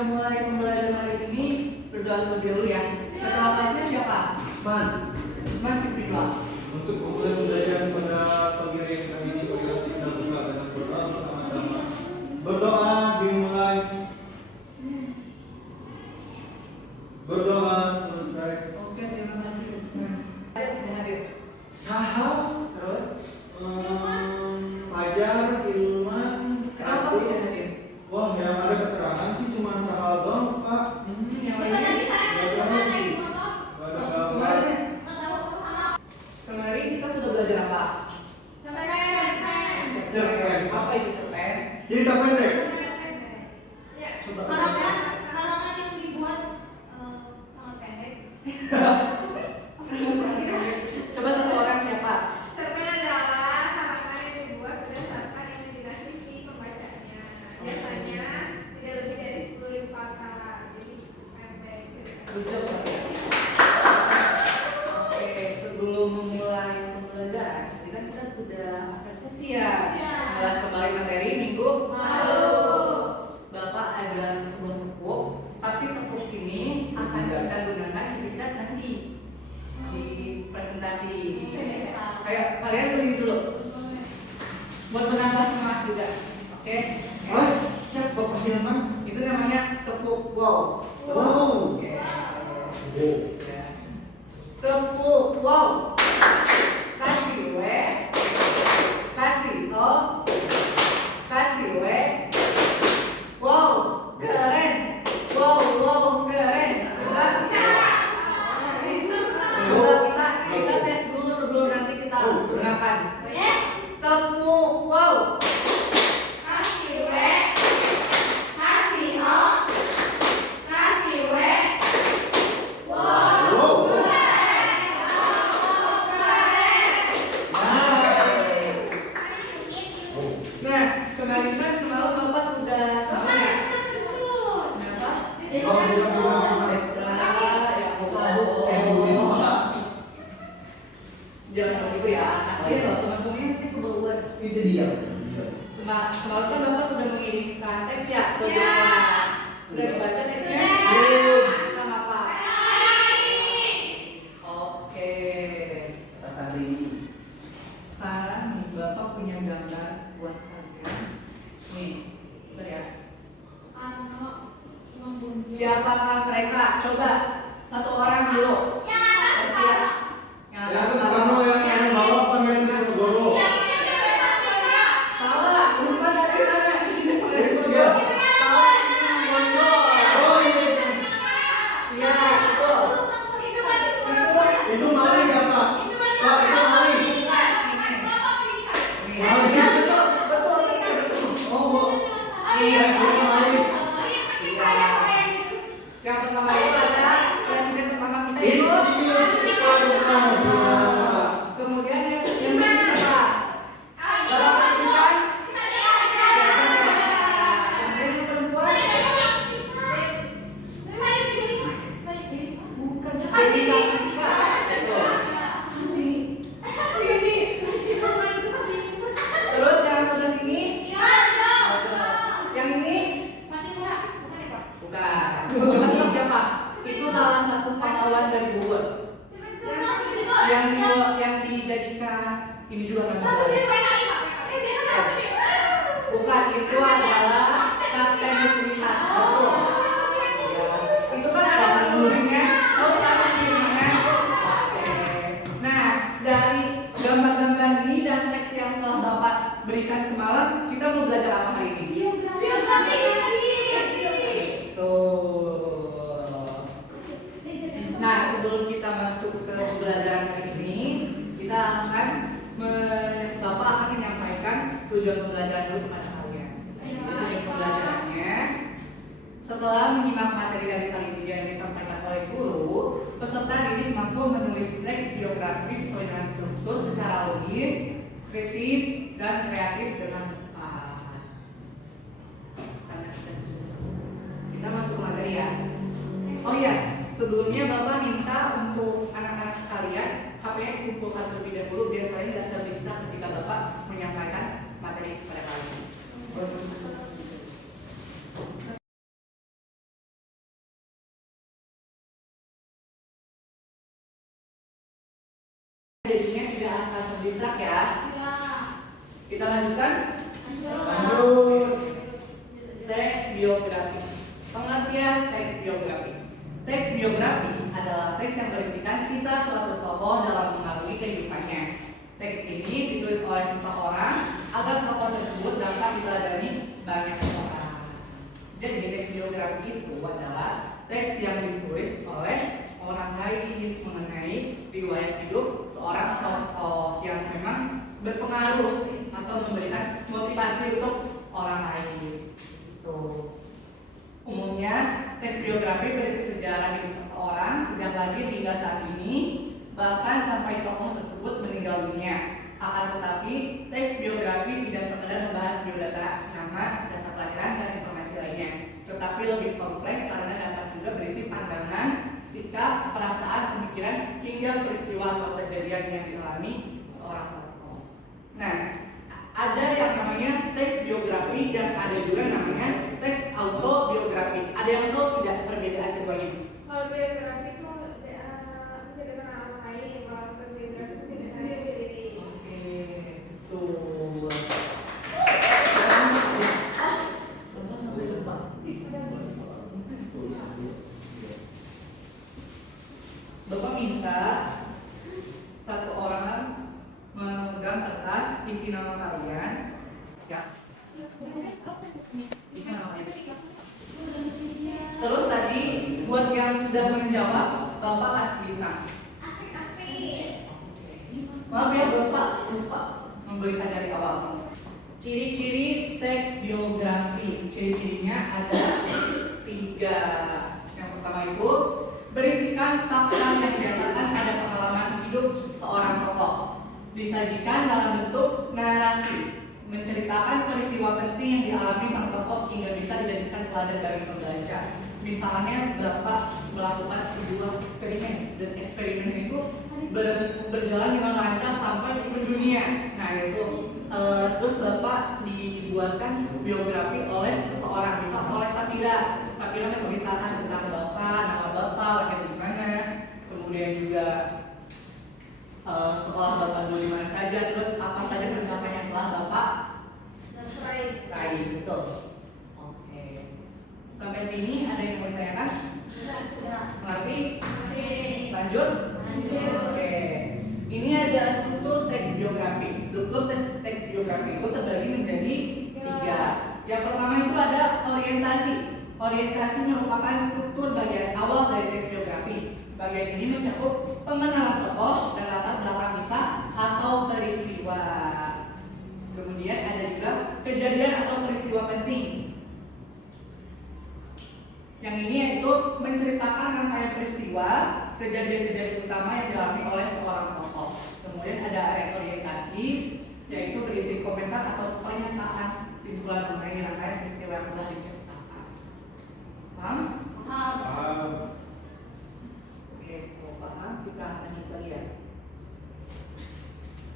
memulai pembelajaran hari ini, berdoa terlebih dahulu ya. Ketua kelasnya siapa? Man pimpin doa. Untuk memulai pembelajaran pada pagi hari ini, marilah kita buka dengan berdoa bersama-sama. Berdoa dimulai. Berdoa selesai. Oke, terima kasih Ustaz. Saya sudah hadir. Sahal, Terus, Fajar, Hilman, kenapa Ati. tidak hadir? Wah, yang ada keterangan sih cuma Sahal doang, Pak. Yang Gak ada gambar. Kemarin kita sudah belajar apa? Cerpen. Apa itu cerpen? Cerita pendek. Coba Karangan yang dibuat sangat pendek. Coba satu orang siapa? Cerpen adalah karangan yang dibuat berdasarkan imajinasi si pembacanya. Biasanya tidak lebih dari 10.000 kata. Jadi pendek. Lucu ya. Oke, sebelum memulai pembelajaran, tadi kan kita sudah ada sesi ya. Ya. Kelas kembali materi minggu Lalu. Bapak ada sebuah tepuk, tapi tepuk ini akan kita gunakan ketika nanti di presentasi. Kayak kalian beli dulu buat menambah semangat juga. Oke? Mas, siap Bapak Hilman? Itu namanya tepuk wow. Wow. Oke. Oh. Ya. Tepuk wow. Kasih W, kasih O, kasih W. Wow, keren. Wow, keren. Bisa? Coba kita tes dulu sebelum nanti kita gunakan. Tepuk wow. Wow. Nah, kemarin kan semalam Bapak sudah sama ya? Kenapa? Jangan begitu ya, kasihan loh teman-teman nanti coba buat. Itu dia. Semalam kan Bapak sudah mengirimkan teks ya ke Ya. kelas. Sudah dibaca teksnya? Belum. Tentang apa? Oke. Tadi. Sekarang nih Bapak punya gambar buat kalian. Nih, lihat. Siapakah mereka? Coba satu orang dulu. Yang atas Lihat. Yang atas Soekarno, yang bawah Pangeran Diponegoro. Salah. Bukan dari mana? Di sini Pangeran Iya. Diponegoro. Salah. Ini Mondor. Oh iya. Iya, betul. Itu Mali ya Pak? Pak, itu Mali. Iya, betul. Betul. Oh, Bu. Iya, itu Mali. Yang pertama itu ada presiden pertama kita Ini itu. Kemudian yang kedua siapa? Bapak pendidikan. Kemudian yang perempuan. Bukannya pendidikan. Betul. Terus yang sebelah sini. Yang ini. Bukan. Coba tebak siapa? Itu salah satu pahlawan dari Bogor. Yang dijadikan ini juga kan. Bukan, itu adalah Kapten Yusrita. Betul. Ya. Itu kan ada penulisnya. Oh, sama gimana? Oke. Nah, dari gambar-gambar ini dan teks yang telah Bapak berikan semalam, kita mau belajar apa hari ini? Tuh. Nah, sebelum kita masuk ke pembelajaran hari ini, kita akan Bapak akan menyampaikan tujuan pembelajaran dulu kepada kalian. Tujuan pembelajarannya, setelah menyimak materi dari kali ini yang disampaikan oleh guru, peserta didik mampu menulis teks biografis sesuai dengan struktur secara logis, kritis, dan kreatif dengan tepat. Karena kita masuk materi ya. Oh iya, sebelumnya Bapak minta untuk anak-anak sekalian HP-nya dikumpulkan terlebih dahulu biar kalian tidak terbisa ketika Bapak menyampaikan materi kepada kalian. biografi. Pengertian teks biografi. Teks biografi adalah teks yang berisikan kisah suatu tokoh dalam mengalami kehidupannya. Teks ini ditulis oleh seseorang agar tokoh tersebut dapat diteladani banyak orang. Jadi teks biografi itu adalah teks yang ditulis oleh orang lain mengenai riwayat hidup seorang tokoh yang memang berpengaruh atau memberikan motivasi untuk orang lain. Itu umumnya teks biografi berisi sejarah hidup seseorang sejak lahir hingga saat ini, bahkan sampai tokoh tersebut meninggal dunia. Akan tetapi teks biografi tidak sekedar membahas biodata, nama, data kelahiran, dan informasi lainnya, tetapi lebih kompleks karena dapat juga berisi pandangan, sikap, perasaan, pemikiran, hingga peristiwa atau kejadian yang dialami seorang tokoh. Nah, ada yang namanya teks biografi dan ada juga namanya teks autobiografi. Ada yang tahu tidak perbedaan keduanya? Kalau biografi itu menceritakan orang lain, kalau biografi itu tidak sendiri. Oke, betul. Bapak minta satu orang memegang kertas isi nama kalian, ya. Isi nama kalian. Terus tadi buat yang sudah menjawab, Bapak kasih bintang. Maaf ya, Bapak lupa memberikan dari awal. Ciri-ciri teks biografi. Ciri-cirinya ada 3. Yang pertama itu berisikan fakta yang didasarkan pada pengalaman hidup seorang tokoh. Disajikan dalam bentuk narasi, menceritakan peristiwa penting yang dialami sang tokoh hingga bisa dijadikan teladan bagi pembaca. Misalnya Bapak melakukan sebuah eksperimen dan eksperimen itu berjalan dengan lancar sampai mendunia. Nah itu terus Bapak dibuatkan biografi oleh seseorang, misalnya oleh Safira. Safira menceritakan tentang Bapak, nama Bapak, lahir di mana, kemudian juga sekolah Bapak dulu di mana saja, terus apa saja pencapaian yang telah Bapak raih. Betul. Oke. Sampai sini ada yang mau ditanyakan? Mengerti? Lanjut? Oke. Ini ada struktur teks biografi. Struktur teks biografi itu terbagi menjadi 3. Yang pertama itu ada orientasi. Orientasi merupakan struktur bagian awal dari teks biografi. Bagian ini mencakup pengenalan tokoh dan latar belakang kisah atau peristiwa. Kemudian ada juga kejadian atau peristiwa penting. Yang ini yaitu menceritakan rangkaian peristiwa, kejadian-kejadian utama yang dialami oleh seorang tokoh. Kemudian ada orientasi, yaitu berisi komentar atau pernyataan simpulan mengenai rangkaian peristiwa yang telah diceritakan. Paham? Paham. Oke, kalau paham kita lanjut lagi ya.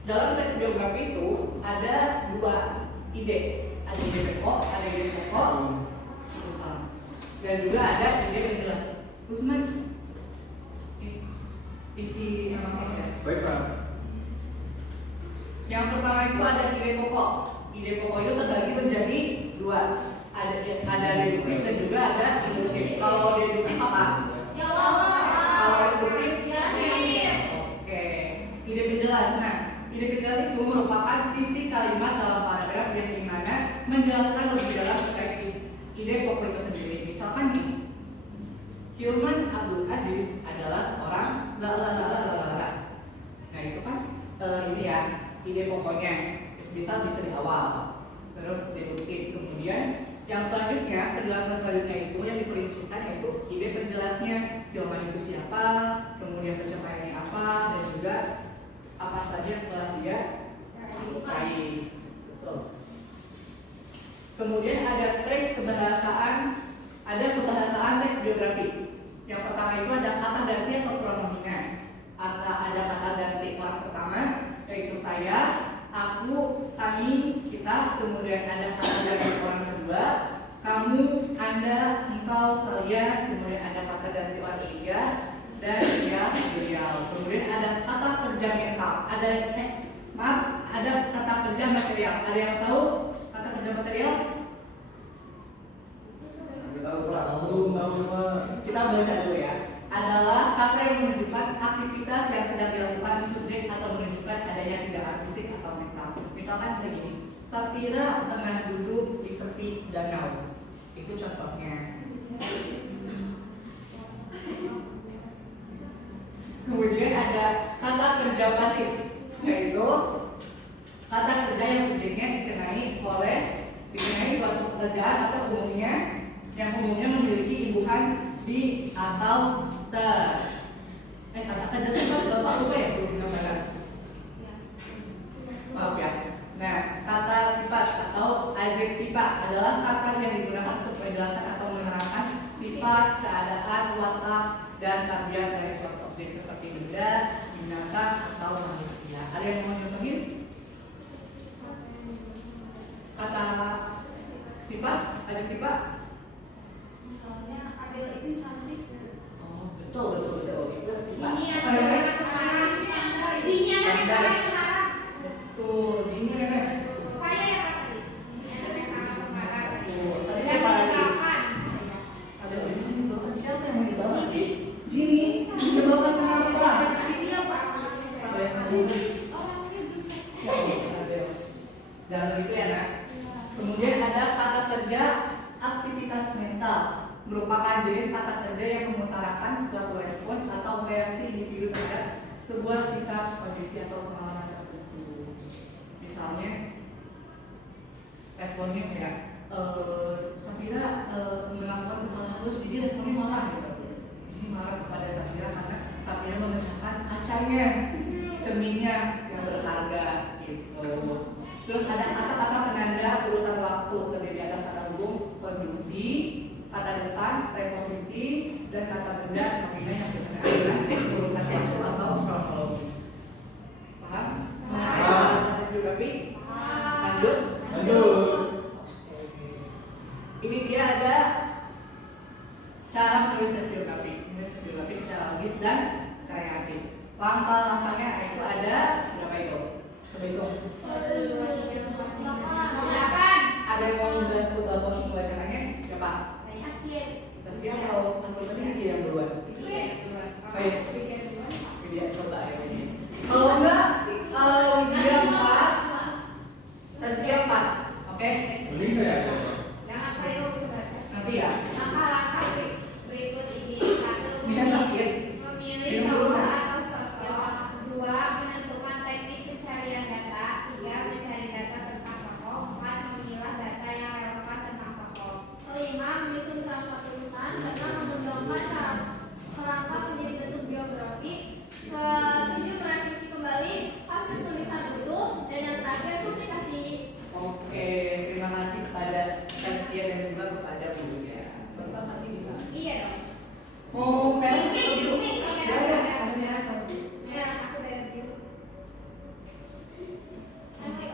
Dalam teks biografi itu ada 2 ide, ada ide pokok, ada ide pokok, dan juga ada ide penjelas. Usman, isi namanya ya. Baik, Pak. Yang pertama itu ada ide pokok. Ide pokok itu terbagi menjadi 2. Ada deduktif dan juga ada induktif. Kalau deduktif apa? Kalau induktif? Oke. Ide penjelas. Nah, ide penjelas itu merupakan sisi kalimat dalam paragraf yang dimana menjelaskan lebih dalam terkait ide pokok itu sendiri. Misalkan nih, Hilman Abdul Aziz adalah seorang lalala. Nah itu kan ini ya ide pokoknya bisa di awal. Terus deduktif. Kemudian yang selanjutnya, penjelasan selanjutnya itu yang diperincikan yaitu ide penjelasnya. Hilman itu siapa, kemudian pencapaiannya apa, dan juga apa saja yang telah dia raih. Betul. Kemudian ada teks kebahasaan, ada kebahasaan teks biografi. Yang pertama itu ada kata ganti atau pronomina. Ada kata ganti orang pertama yaitu saya, aku, kami, kita. Kemudian ada kata ganti orang kedua, kamu, anda, engkau, kalian. Kemudian ada kata ganti orang ketiga dan dia, beliau. Kemudian ada kata kerja mental. Ada kata kerja material. Ada yang tahu kata kerja material? Safira tengah duduk di tepi danau. Itu contohnya. Kemudian ada kata kerja pasif, yaitu kata kerja yang subjeknya dikenai suatu pekerjaan atau yang umumnya memiliki imbuhan di atau ter. Kata kerja sifat Bapak lupa ya belum gambaran. Maaf ya. Nah, kata sifat atau adjektiva adalah kata yang digunakan untuk penjelasan atau menerangkan sifat, keadaan, watak, dan tabiat dari suatu objek seperti benda, binatang, atau manusia. Ada yang mau contohin? Kata sifat, adjektiva? Misalnya Adel itu cantik. Oh, betul. Itu sifat. Ini Apa ada namanya? kemarin. Ini ada Pandai. kemarin. Tuh, Jini mana? Saya yang tadi. Ini ada kemarin. Tuh, tadi Yang siapa lagi? delapan. Ada ini bapak siapa yang mau dibawa? Jini, dibawa kenapa? Ini yang pasangan. Dan begitu ya, Nak. Kemudian ada kata kerja aktivitas mental, merupakan jenis kata kerja yang mengutarakan suatu respon atau reaksi individu terhadap sebuah sikap, kondisi atau pengalaman tertentu. Misalnya, responnya kayak Safira melakukan kesalahan terus, jadi responnya marah gitu. Jadi marah kepada Safira karena Safira memecahkan kacanya, cerminnya yang berharga gitu. Terus ada kata-kata penanda urutan waktu terdiri atas kata hubung konjungsi, kata depan, preposisi, dan kata benda nominal yang berkenaan dengan urutan waktu atau kronologis. Paham? Paham. Sampai geografi? Lanjut. Lanjut. Ini dia ada cara menulis tes biografi secara logis dan kreatif. Langkah-langkahnya itu ada berapa itu? Coba hitung. Ada yang mau membantu Bapak membacakannya? Siapa? Taskia atau anggotanya dia yang duluan? Baik. Dia coba ya ini. Kalau enggak, dia 4, Taskia 4. Oke? Mending saya aja. Nanti ya. Langkah-langkah berikut ini: 1. Dia sakit. Memilih tokoh atau sosok. 2. Menentukan teknik pencarian data. 3. Mencari data tentang tokoh. 4. Memilah data yang relevan tentang tokoh. 5. Menyusun kerangka tulisan. 6. Mengembangkan kerangka menjadi bentuk biografi. 7. Merevisi kembali hasil tulisan utuh. Dan yang terakhir publikasi. Oke, terima kasih kepada Taskia dan juga kepada Bu ya. Bapak kasih kita. Iya dong. Mau pen? Mik, Ya, sama merah sama biru. Ya, aku dari dulu. Ayo.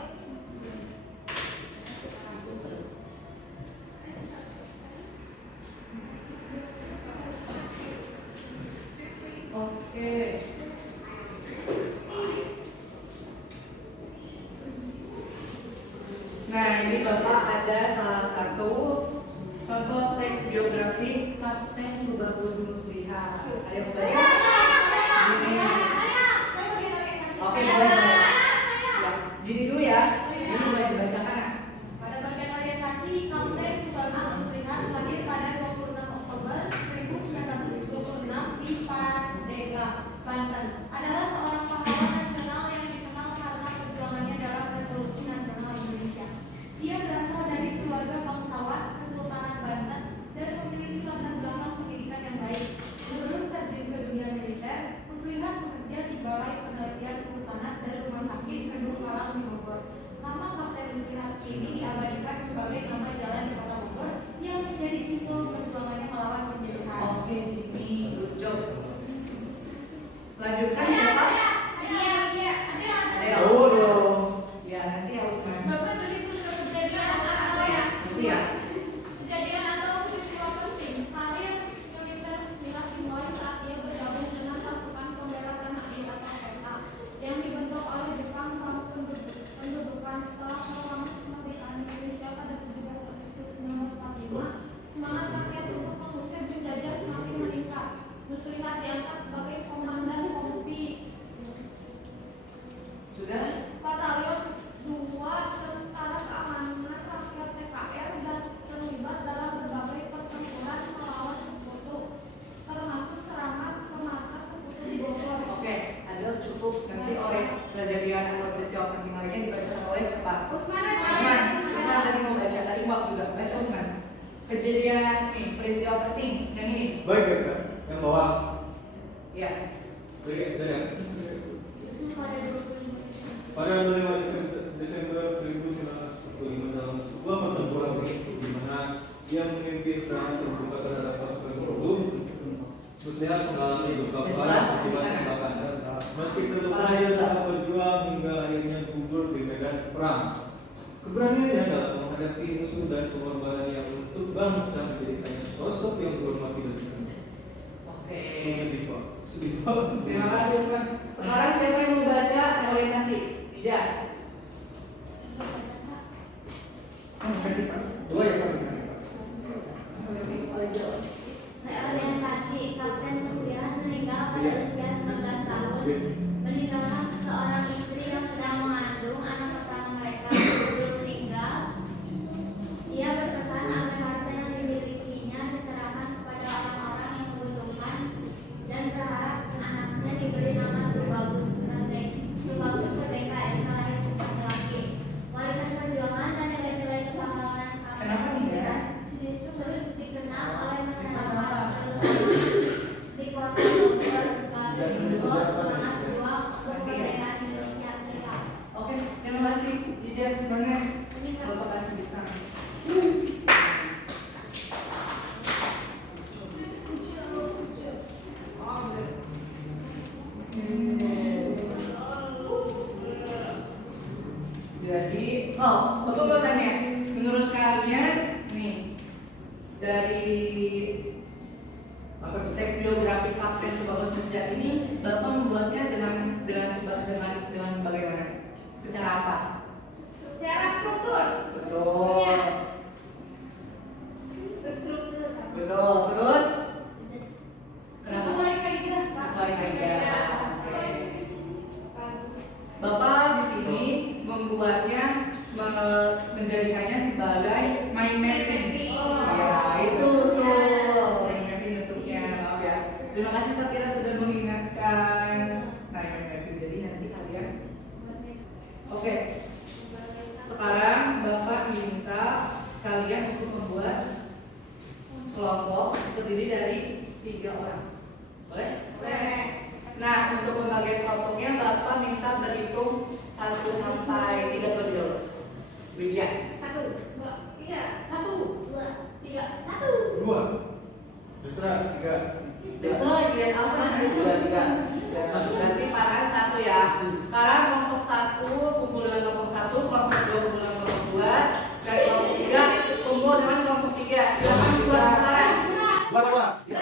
Oke. Nah, ini Bapak ada salah satu contoh teks biografi Kapten Tubagus Musliha. Ayo baca. Ini. Oke, boleh. Ya, jadi dulu ya. Ini mulai dibacakan ya. Pada bagian orientasi, Kapten Tubagus Muslihat lahir pada 26 Oktober 1926 di Pandeglang, Banten. Adalah seorang pahlawan nasional yang dikenal karena perjuangannya dalam Revolusi Nasional Indonesia. Dia berasal dari keluarga bangsawan Kesultanan Banten dan memiliki latar belakang pendidikan yang baik. Sebelum terjun ke dunia kejadian nih, peristiwa penting yang ini. Baik, baik, baik. Yang bawah. Ya. Baik, dan Pada 25. pada 25 Desember 1945 dalam sebuah pertempuran singkat di mana ia memimpin serangan terbuka terhadap pasukan Sekutu, Muslihat mengalami luka parah akibat tembakan. Meski terluka, ia tetap berjuang hingga akhirnya gugur di medan perang. Keberaniannya dalam menghadapi musuh dan pengorbanan yang untuk bangsa menjadikannya sosok yang dihormati dan dikenal. Oke. Sedih, Pak. Sedih banget. Terima kasih Usman. Sekarang siapa yang mau baca orientasi? Ija. Kasih Pak. Dua ya Pak. Reorientasi Kapten Muslihat meninggal pada usia 19 tahun. Meninggalkan seorang istri yang sedang mengandung anak pertama mereka. Sebelum meninggal, ia berpesan agar harta yang dimilikinya diserahkan kepada orang-orang yang membutuhkan dan berharap anaknya diberi nama Tubagus Merdeka Esa laki-laki. Warisan perjuangan dan nilai-nilai kepahlawanan Kenapa nih ya? terus dikenal oleh masyarakat di kota Bogor sebagai simbol semangat juang untuk kemerdekaan Indonesia Serikat. Oke, terima kasih Ija. Mana? Ini kan Bapak kasih bintang. Jadi, Bapak mau tanya, menurut kalian nih dari teks biografi Kapten Tubagus Muslihat ini, Bapak membuatnya dengan bagaimana? Secara apa? Secara struktur. Betul. Terstruktur. Betul. Terus? Kenapa? Sesuai kaidah. Sesuai kaidah. Bapak di sini membuatnya menjadikannya sebagai mind mapping. Ya, itu tuh mind mapping bentuknya. Maaf ya. Terima kasih Sapira sudah mengingatkan mind mapping. Jadi nanti kalian. Oke. Sekarang Bapak minta kalian untuk membuat kelompok terdiri dari 3 orang. Boleh? Boleh. Nah, untuk pembagian kelompoknya Bapak minta berhitung 1 sampai 3 terlebih dahulu. Widya. 1, 2, 3. 1, 2, 3, 1. 2. Destra 3. Destra lihat apa sih? 2, 3. Berarti paran 1 ya. Sekarang kelompok 1 kumpul dengan kelompok 1, kelompok 2 kumpul dengan kelompok 2, dan kelompok 3 kumpul dengan kelompok 3. Silakan buat sekarang. Berapa? Dan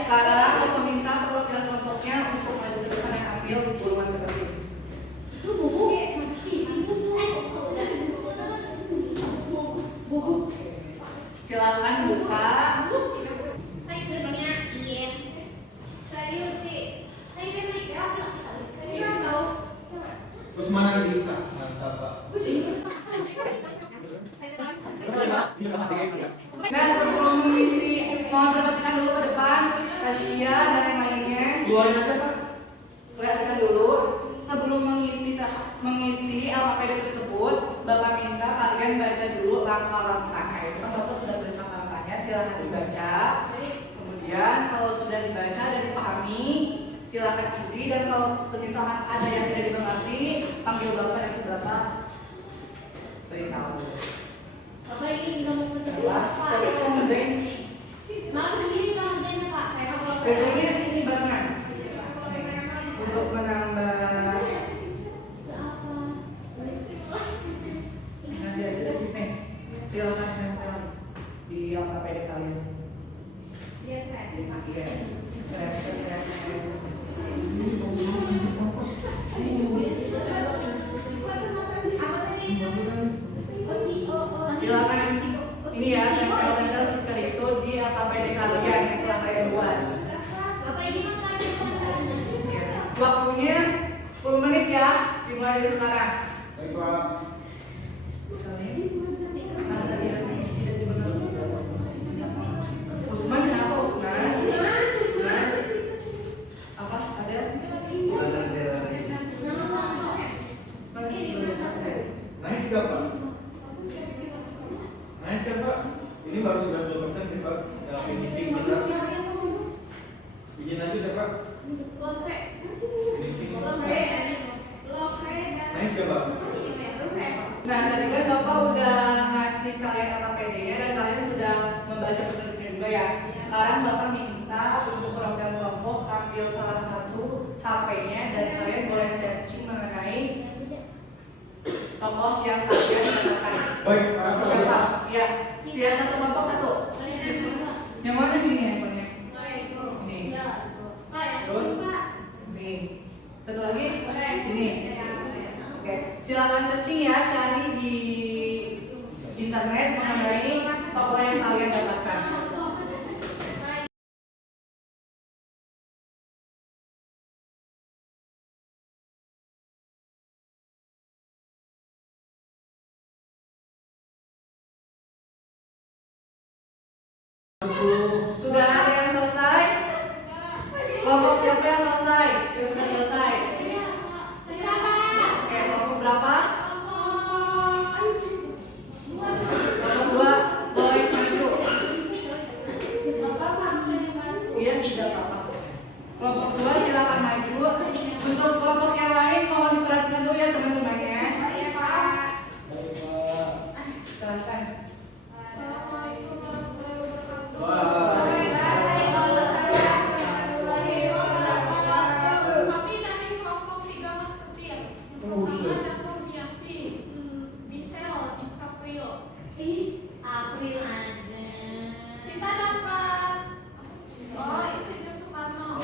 sekarang saya meminta perwakilan kelompoknya untuk maju ke depan dan ambil gulungan terkecil. Silakan buka. Judulnya Ian. Sayuti. Terus mana Dika? Mantap, Pak. Nah, sebelum mengisi, mohon perhatikan dulu ke depan. Kasian dan yang lainnya. Keluarin aja, Pak. Perhatikan dulu. Sebelum mengisi LKPD tersebut, Bapak minta kalian baca dulu langkah-langkahnya. Itu kan Bapak sudah tulis langkah-langkahnya, silahkan dibaca. Kemudian kalau sudah dibaca dan dipahami, silakan isi. Dan kalau misalkan ada yang tidak dimengerti, panggil Bapak dan Bapak beritahu. Bapak ini juga mau kerja Siapa yang mau ngerjain? Malah sendiri Pak kerjanya Pak. Kerjanya ini barengan untuk menambah. Nanti aja deh, nih. Silakan nempel di LKPD kalian. Dia kreatif. Iya. Apa tadi? Silakan ini ya, nempel stiker itu di LKPD kalian yang telah kalian buat. Bapak ini mah kan Waktunya 10 menit ya, dimulai dari sekarang. Baik, Pak. Usman kenapa Usman? Usman? Apa? Ada? HP-nya dan kalian boleh searching mengenai tokoh yang kalian katakan. Baik, Siapa? Ya, tidak satu kelompok satu. Yang mana sini handphonenya? Ini. Terus? Ini. Satu lagi? Ini. Oke, silakan searching ya, cari di internet mengenai tokoh yang kalian dapatkan. Sudah ada yang selesai? Kelompok siapa yang selesai? Yang sudah selesai? Oke, kelompok berapa? Kelompok 2 boleh maju. Iya, tidak apa-apa. Kelompok 2 silakan maju. Untuk kelompok yang lain mohon diperhatikan dulu ya teman-temannya. Silakan. April aja. Kita dapat Insinyur Soekarno.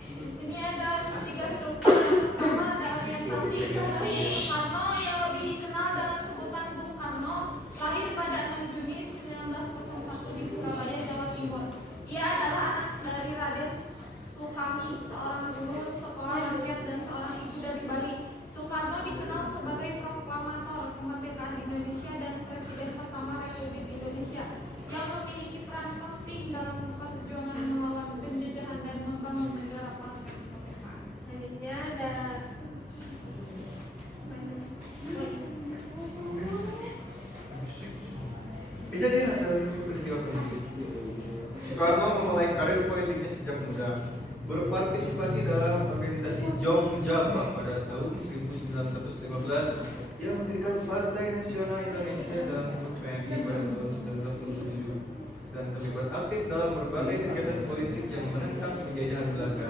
Di sini ada 3 struktur. Pertama ada orientasi Insinyur Soekarno yang lebih dikenal dengan sebutan Bung Karno, lahir pada 6 Juni 1901 di Surabaya, Jawa Timur. Ia adalah anak dari Raden Sukami, seorang guru sekolah rakyat dan seorang ibu dari Bali. Soekarno dikenal sebagai proklamator kemerdekaan Indonesia dan presiden pertama Republik Indonesia yang memiliki peran penting dalam perjuangan melawan penjajahan dan membangun negara pasca kemerdekaan. Selanjutnya ada Kejadian atau peristiwa politik. Soekarno memulai karir politiknya sejak muda, berpartisipasi dalam organisasi Jong Jaba pada tahun 1915. Ia mendirikan Partai Nasional Indonesia dalam bentuk PNI pada tahun 1927 dan terlibat aktif dalam berbagai kegiatan politik yang menentang penjajahan Belanda.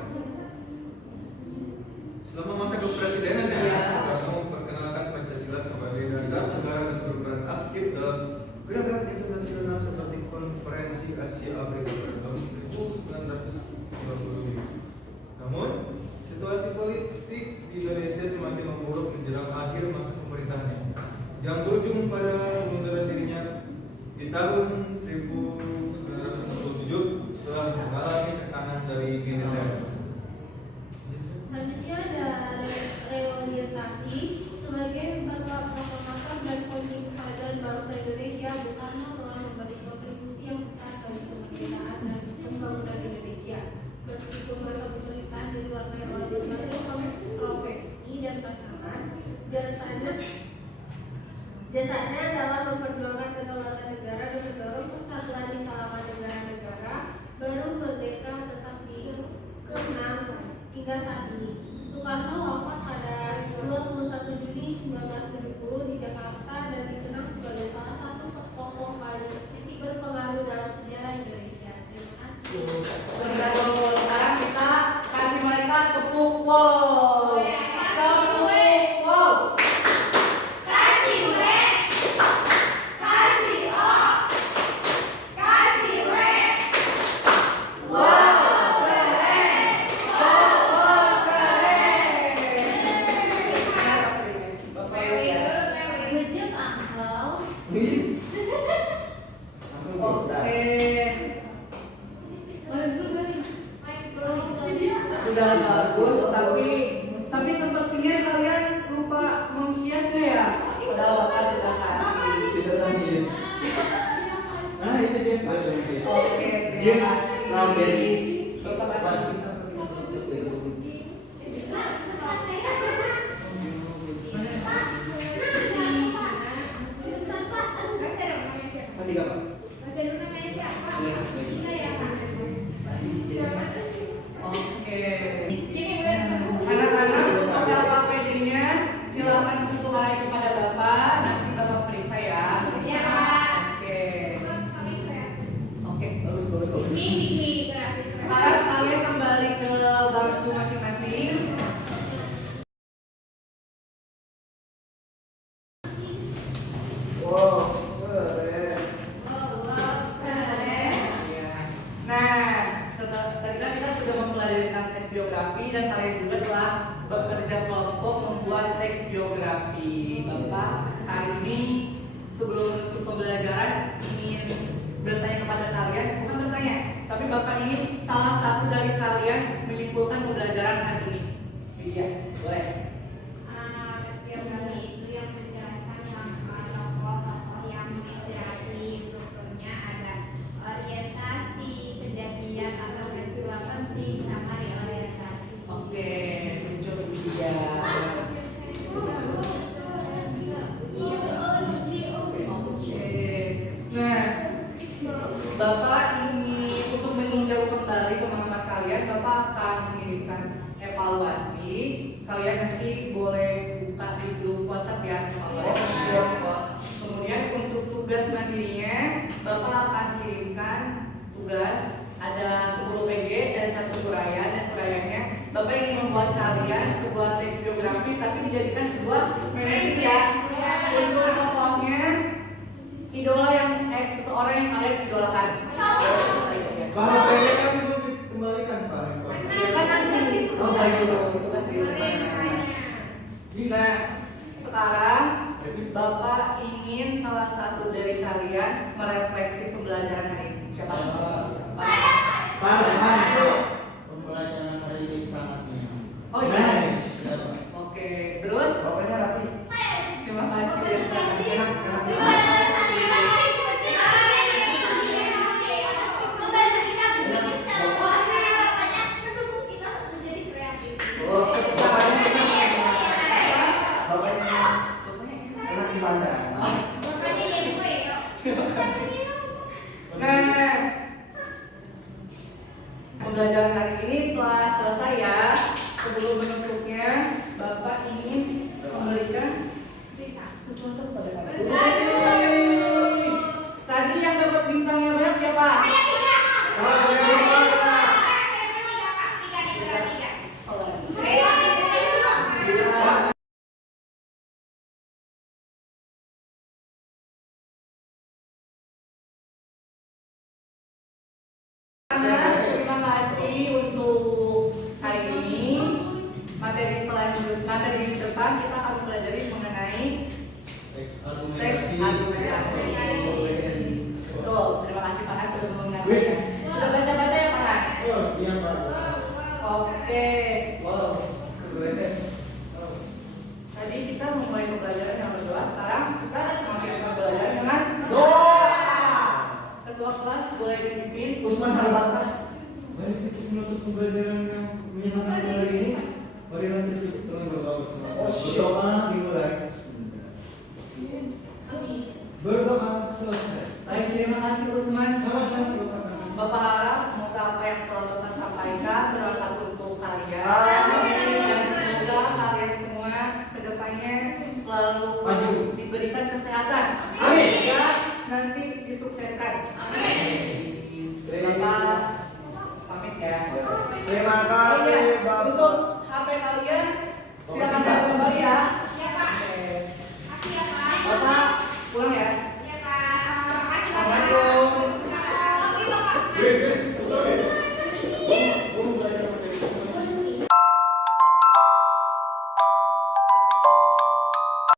Selama masa kepresidenannya, Soekarno memperkenalkan Pancasila sebagai dasar negara dan berperan aktif dalam gerakan internasional seperti Konferensi Asia Afrika pada tahun 1950. Namun, situasi politik di Indonesia semakin memburuk menjelang akhir masa pemerintahannya, yang berujung pada pengunduran dirinya di tahun 1967 setelah mengalami tekanan dari militer. Selanjutnya ada reorientasi sebagai bapak proklamator dan pemimpin kerajaan bangsa Indonesia. Bung Karno telah memberi kontribusi yang besar bagi kemerdekaan dan pembangunan Indonesia. Meskipun masa pemerintahan diwarnai oleh berbagai kontroversi dan tantangan, jasanya dalam memperjuangkan kedaulatan negara dan mendorong persatuan di kalangan negara-negara baru merdeka tetap di ke-6 hingga saat ini. Soekarno wafat pada 21 Juni 1970 di Jakarta dan dikenal sebagai salah satu tokoh paling berpengaruh dalam sejarah Indonesia. Terima kasih. Sekarang kita kasih mereka tepuk wow. Tepuk wow. Kasih W, kasih O, kasih W. Wow, keren. Oh, keren. Good job, Uncle. Oke. Sudah bagus, tapi adalah bekerja kelompok membuat teks biografi. Bapak hari ini sebelum menutup pembelajaran ingin bertanya kepada kalian, bukan bertanya, tapi Bapak ingin salah satu dari kalian menyimpulkan pembelajaran hari ini. Iya, boleh. Biografi itu yang menjelaskan tokoh-tokoh yang menginspirasi. Strukturnya ada orientasi, kejadian atau peristiwa penting sama reorientasi. Oke, mencoba dia. Nah, Bapak ini untuk meninjau kembali pemahaman kalian, Bapak akan mengirimkan evaluasi. Kalian nanti boleh buka di grup WhatsApp ya. Kemudian untuk tugas mandirinya, Bapak akan kirimkan tugas. Ada 10 PG dan 1 uraian, dan uraiannya Bapak ingin membuat kalian sebuah teks biografi tapi dijadikan sebuah memori ya. Untuk tokohnya idola yang seseorang yang kalian idolakan. Kalau pengen kan itu dikembalikan Pak. Kan nanti sama itu tugas di Nah, sekarang Bapak ingin salah satu dari kalian merefleksi pembelajaran hari ini. Siapa? Pak, Pembelajaran hari ini sangat menyenangkan. Oh iya. Nah, Oke, terus Bapaknya rapi. terima kasih. Oh, bapaknya Enak dipandang. Nah, pembelajaran hari ini telah selesai ya. Sebelum menutupnya, Bapak ingin memberikan sesuatu kepada kalian. Tadi yang dapat bintangnya banyak siapa? Terima kasih untuk hari ini. Materi depan kita akan belajar mengenai teks argumentasi. Betul. Terima kasih Pak Nas sudah mengingatkan. Sudah baca-baca ya Pak Nas? Oh, iya Pak. Oke. Wow, keren deh. Tadi kita memulai pembelajaran yang berdoa. Sekarang kita mengakhiri pembelajaran dengan doa. Ketua kelas boleh dipimpin. Usman Harbatah. Baik, kita menutup pembelajaran yang menyenangkan hari